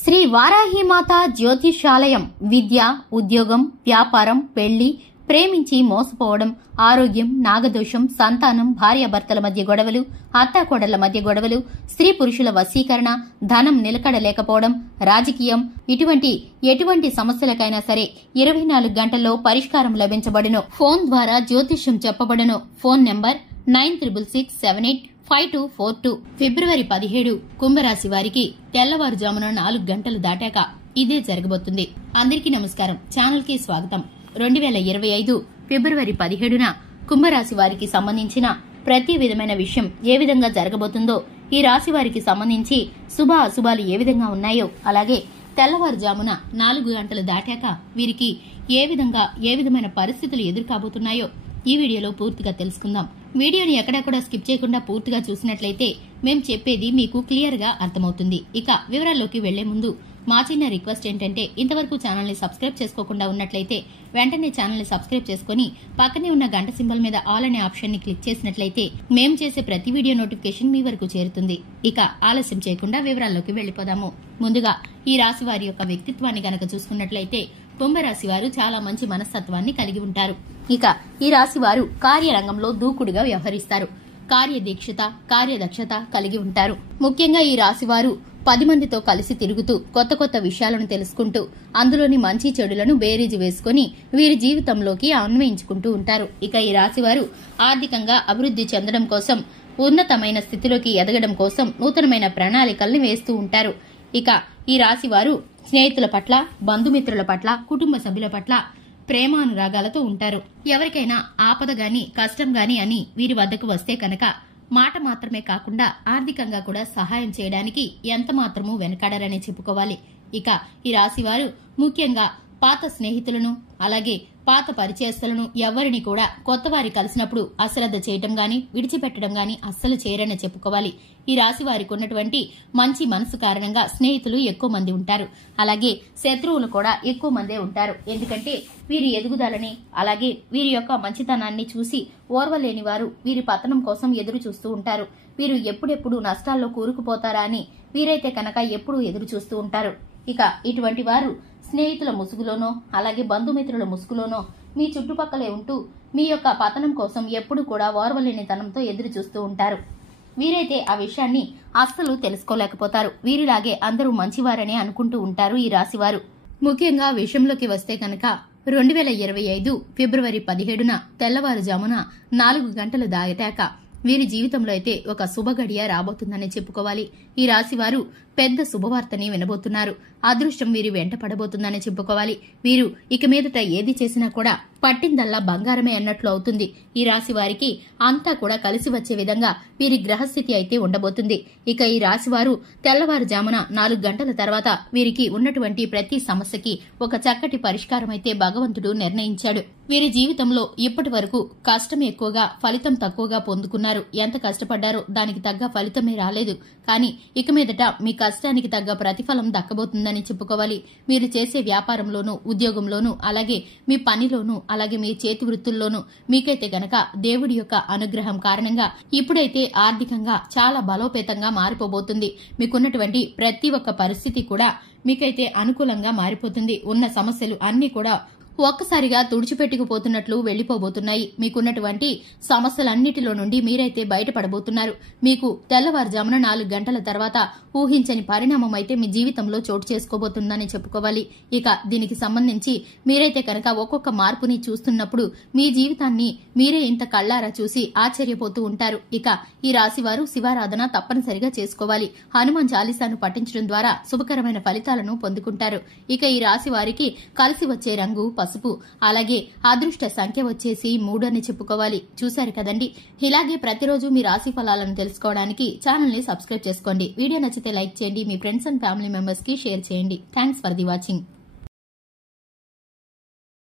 శ్రీ వారాహిమాత జ్యోతిషాలయం విద్య, ఉద్యోగం, వ్యాపారం, పెళ్లి, ప్రేమించి మోసపోవడం, ఆరోగ్యం, నాగదోషం, సంతానం, భార్యాభర్తల మధ్య గొడవలు, అత్తాకోడళ్ల మధ్య గొడవలు, స్త్రీ పురుషుల వశీకరణ, ధనం నిలకడలేకపోవడం, రాజకీయం, ఎటువంటి సమస్యలకైనా సరే 24 గంటల్లో పరిష్కారం లభించబడును. ఫోన్ ద్వారా జ్యోతిష్యం చెప్పబడును. Phone number 9667852242. ఫిబ్రవరి 17 కుంభరాశి వారికి తెల్లవారుజామున 4 గంటలు దాటాక ఇదే జరగబోతుంది. అందరికీ నమస్కారం. ఛానల్ కి స్వాగతం. 2025 ఫిబ్రవరి 17న కుంభరాశి వారికి సంబంధించిన ప్రతి విధమైన విషయం ఏ విధంగా జరగబోతుందో, ఈ రాశి వారికి సంబంధించి శుభ అశుభాలు ఏ విధంగా ఉన్నాయో, అలాగే తెల్లవారుజామున 4 గంటలు దాటాక వీరికి ఏ విధమైన పరిస్థితులు ఎదురుకాబోతున్నాయో ఈ వీడియోలో పూర్తిగా తెలుసుకుందాం. వీడియోని ఎక్కడా స్కిప్ చేయకుండా పూర్తిగా చూసినట్లయితే మేం చెప్పేది మీకు క్లియర్ గా అర్థమవుతుంది. ఇక వివరాల్లోకి వెళ్లే ముందు మా చిన్న రిక్వెస్ట్ ఏంటంటే, ఇంతవరకు ఛానల్ ని సబ్స్క్రైబ్ చేసుకోకుండా ఉన్నట్లయితే వెంటనే ఛానల్ ని సబ్స్క్రైబ్ చేసుకుని పక్కనే ఉన్న గంట సింబల్ మీద ఆల్ అనే ఆప్షన్ ని క్లిక్ చేసినట్లయితే మేం చేసే ప్రతి వీడియో నోటిఫికేషన్ మీ వరకు చేరుతుంది. ఇక ఆలస్యం చేయకుండా వివరాల్లోకి వెళ్లిపోదాము. ముందుగా ఈ రాశి వారి యొక్క వ్యక్తిత్వాన్ని గనక చూసుకున్నట్లయితే కుంభరాశి వారు చాలా మంచి మనస్తత్వాన్ని కలిగి ఉంటారు. ఇక ఈ రాశి వారు కార్యరంగంలో దూకుడుగా వ్యవహరిస్తారు. కార్యదీక్షత, కార్యదక్షత కలిగి ఉంటారు. ముఖ్యంగా ఈ రాశి వారు 10 మందితో కలిసి తిరుగుతూ కొత్త విషయాలను తెలుసుకుంటూ అందులోని మంచి చెడులను బేరీజు వేసుకుని వీరి జీవితంలోకి అన్వయించుకుంటూ ఉంటారు. ఇక ఈ రాశివారు ఆర్థికంగా అభివృద్ది చెందడం కోసం, ఉన్నతమైన స్థితిలోకి ఎదగడం కోసం నూతనమైన ప్రణాళికల్ని వేస్తూ ఉంటారు. ఇక ఈ రాశివారు స్నేహితుల పట్ల, బంధుమిత్రుల పట్ల, కుటుంబ సభ్యుల పట్ల ప్రేమానురాగాలతో ఉంటారు. ఎవరికైనా ఆపద గాని, కష్టం గాని అని వీరి వద్దకు వస్తే కనుక మాట మాత్రమే కాకుండా ఆర్థికంగా కూడా సహాయం చేయడానికి ఎంత మాత్రమూ వెనకాడరని చెప్పుకోవాలి. ఇక ఈ రాశివారు ముఖ్యంగా పాత స్నేహితులను, అలాగే పాత పరిచయస్తులను ఎవరిని కూడా కొత్త వారి కలిసినప్పుడు అశ్రద్ధ చేయటం గాని, విడిచిపెట్టడం గాని అస్సలు చేయరని చెప్పుకోవాలి. ఈ రాశి వారికి ఉన్నటువంటి మంచి మనసు కారణంగా స్నేహితులు ఎక్కువ మంది ఉంటారు. అలాగే శత్రువులు కూడా ఎక్కువ మందే ఉంటారు. ఎందుకంటే వీరి ఎదుగుదలని, అలాగే వీరి యొక్క మంచితనాన్ని చూసి ఓర్వలేని వారు వీరి పతనం కోసం ఎదురు చూస్తూ ఉంటారు. వీరు ఎప్పుడెప్పుడు నష్టాల్లో కూరుకుపోతారా అని వీరైతే కనుక ఎప్పుడూ ఎదురు చూస్తూ ఉంటారు. ఇక ఇటువంటి వారు స్నేహితుల ముసుగులోనో, అలాగే బంధుమిత్రుల ముసుగులోనో మీ చుట్టుపక్కలే ఉంటూ మీ యొక్క పతనం కోసం ఎప్పుడు కూడా ఓర్వలేనితనంతో ఎదురు చూస్తూ ఉంటారు. వీరైతే ఆ విషయాన్ని అస్సలు తెలుసుకోలేకపోతారు. వీరిలాగే అందరూ మంచివారని అనుకుంటూ ఉంటారు ఈ రాశివారు. ముఖ్యంగా విషయంలోకి వస్తే కనుక 2025 ఫిబ్రవరి 17న తెల్లవారుజామున 4 గంటలు దాటాక వీరి జీవితంలో అయితే ఒక శుభ గడియ రాబోతుందని చెప్పుకోవాలి. ఈ రాశివారు పెద్ద శుభవార్తని వినబోతున్నారు. అదృష్టం వీరి వెంట పడబోతుందని చెప్పుకోవాలి. వీరు ఇక మీదట ఏది చేసినా కూడా పట్టిందల్లా బంగారమే అన్నట్లు అవుతుంది. ఈ రాశి వారికి అంతా కూడా కలిసి వచ్చే విధంగా వీరి గ్రహస్థితి అయితే ఉండబోతుంది. ఇక ఈ రాశివారు తెల్లవారుజామున 4 గంటల తర్వాత వీరికి ఉన్నటువంటి ప్రతి సమస్యకి ఒక చక్కటి పరిష్కారం అయితే భగవంతుడు నిర్ణయించాడు. వీరి జీవితంలో ఇప్పటి వరకు కష్టం ఎక్కువగా, ఫలితం తక్కువగా పొందుకున్నారు. ఎంత కష్టపడ్డారో దానికి తగ్గ ఫలితమే రాలేదు. కానీ ఇక మీదట మీ కష్టానికి తగ్గ ప్రతిఫలం దక్కబోతుందని చెప్పుకోవాలి. మీరు చేసే వ్యాపారంలోనూ, ఉద్యోగంలోనూ, అలాగే మీ పనిలోనూ, అలాగే మీ చేతి వృత్తుల్లోనూ మీకైతే గనక దేవుడి యొక్క అనుగ్రహం కారణంగా ఇప్పుడైతే ఆర్థికంగా చాలా బలోపేతంగా మారిపోబోతుంది. మీకున్నటువంటి ప్రతి ఒక్క పరిస్థితి కూడా మీకైతే అనుకూలంగా మారిపోతుంది. ఉన్న సమస్యలు అన్ని కూడా ఒక్కసారిగా తుడిచిపెట్టుకుపోతున్నట్లు వెళ్లిపోబోతున్నాయి. మీకున్నటువంటి సమస్యలన్నిటిలో నుండి మీరైతే బయటపడబోతున్నారు. మీకు తెల్లవారుజామున 4 గంటల తర్వాత ఊహించని పరిణామం అయితే మీ జీవితంలో చోటు చేసుకోబోతుందని చెప్పుకోవాలి. ఇక దీనికి సంబంధించి మీరైతే కనుక ఒక్కొక్క మార్పుని చూస్తున్నప్పుడు మీ జీవితాన్ని మీరే ఇంత కళ్లారా చూసి ఆశ్చర్యపోతూ ఉంటారు. ఇక ఈ రాశివారు శివారాధన తప్పనిసరిగా చేసుకోవాలి. హనుమాన్ చాలీసాను పఠించడం ద్వారా శుభకరమైన ఫలితాలను పొందుకుంటారు. ఇక ఈ రాశి వారికి కలిసి వచ్చే రంగు పసుపు, అలాగే అదృష్ట సంఖ్య వచ్చేసి 3 అని చెప్పుకోవాలి. చూశారు కదండి. ఇలాగే ప్రతిరోజు మీ రాశి ఫలాలను తెలుసుకోవడానికి ఛానల్ ని సబ్స్క్రైబ్ చేసుకోండి. వీడియో నచ్చితే లైక్ చేయండి. మీ ఫ్రెండ్స్ అండ్ ఫ్యామిలీ మెంబర్స్ కి షేర్ చేయండి. Thanks for the watching.